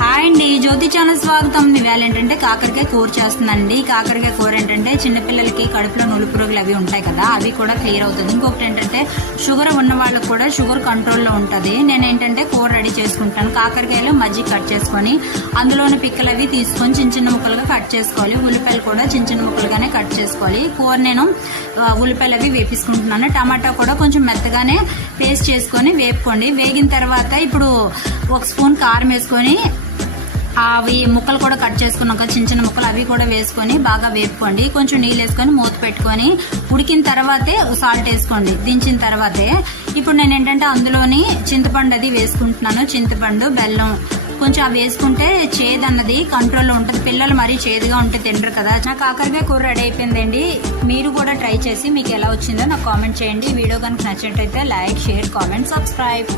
Hi అండి, జ్యోతి channel స్వాగతం. ఇవాళ ఏంటంటే కాకరకాయ కూర చేస్తుందండి. కాకరకాయ కూర ఏంటంటే చిన్నపిల్లలకి కడుపులో నులి పురుగులు అవి ఉంటాయి కదా, అవి కూడా క్లియర్ అవుతుంది. ఇంకొకటి ఏంటంటే షుగర్ ఉన్న వాళ్ళకి కూడా షుగర్ కంట్రోల్లో ఉంటుంది. నేను ఏంటంటే కూర రెడీ చేసుకుంటాను. కాకరకాయలు మజ్జిగ కట్ చేసుకొని అందులోని పిక్కలు అవి తీసుకొని చిన్న చిన్న ముక్కలుగా కట్ చేసుకోవాలి. ఉల్లిపాయలు కూడా చిన్న చిన్న ముక్కలుగానే కట్ చేసుకోవాలి. కూర నేను ఉల్లిపాయలు అవి వేపించుకుంటున్నాను. టమాటా కూడా కొంచెం మెత్తగానే పేస్ట్ చేసుకొని వేపుకోండి. వేగిన తర్వాత ఇప్పుడు 1 స్పూన్ కారం వేసుకొని అవి ముక్కలు కూడా కట్ చేసుకున్నాక చిన్న చిన్న ముక్కలు అవి కూడా వేసుకొని బాగా వేపుకోండి. కొంచెం నీళ్ళు వేసుకొని మూత పెట్టుకొని ఉడికిన తర్వాతే సాల్ట్ వేసుకోండి. దించిన తర్వాతే ఇప్పుడు నేను ఏంటంటే అందులోని చింతపండు అది వేసుకుంటున్నాను. చింతపండు, బెల్లం కొంచెం అవి వేసుకుంటే చేదు అన్నది కంట్రోల్లో ఉంటుంది. పిల్లలు మరీ చేదుగా ఉంటే తినరు కదా. నా కాకరకాయ కూర రెడీ అయిపోయిందండి. మీరు కూడా ట్రై చేసి మీకు ఎలా వచ్చిందో నాకు కామెంట్ చేయండి. వీడియో కనుక నచ్చినట్టయితే లైక్, షేర్, కామెంట్, సబ్స్క్రైబ్.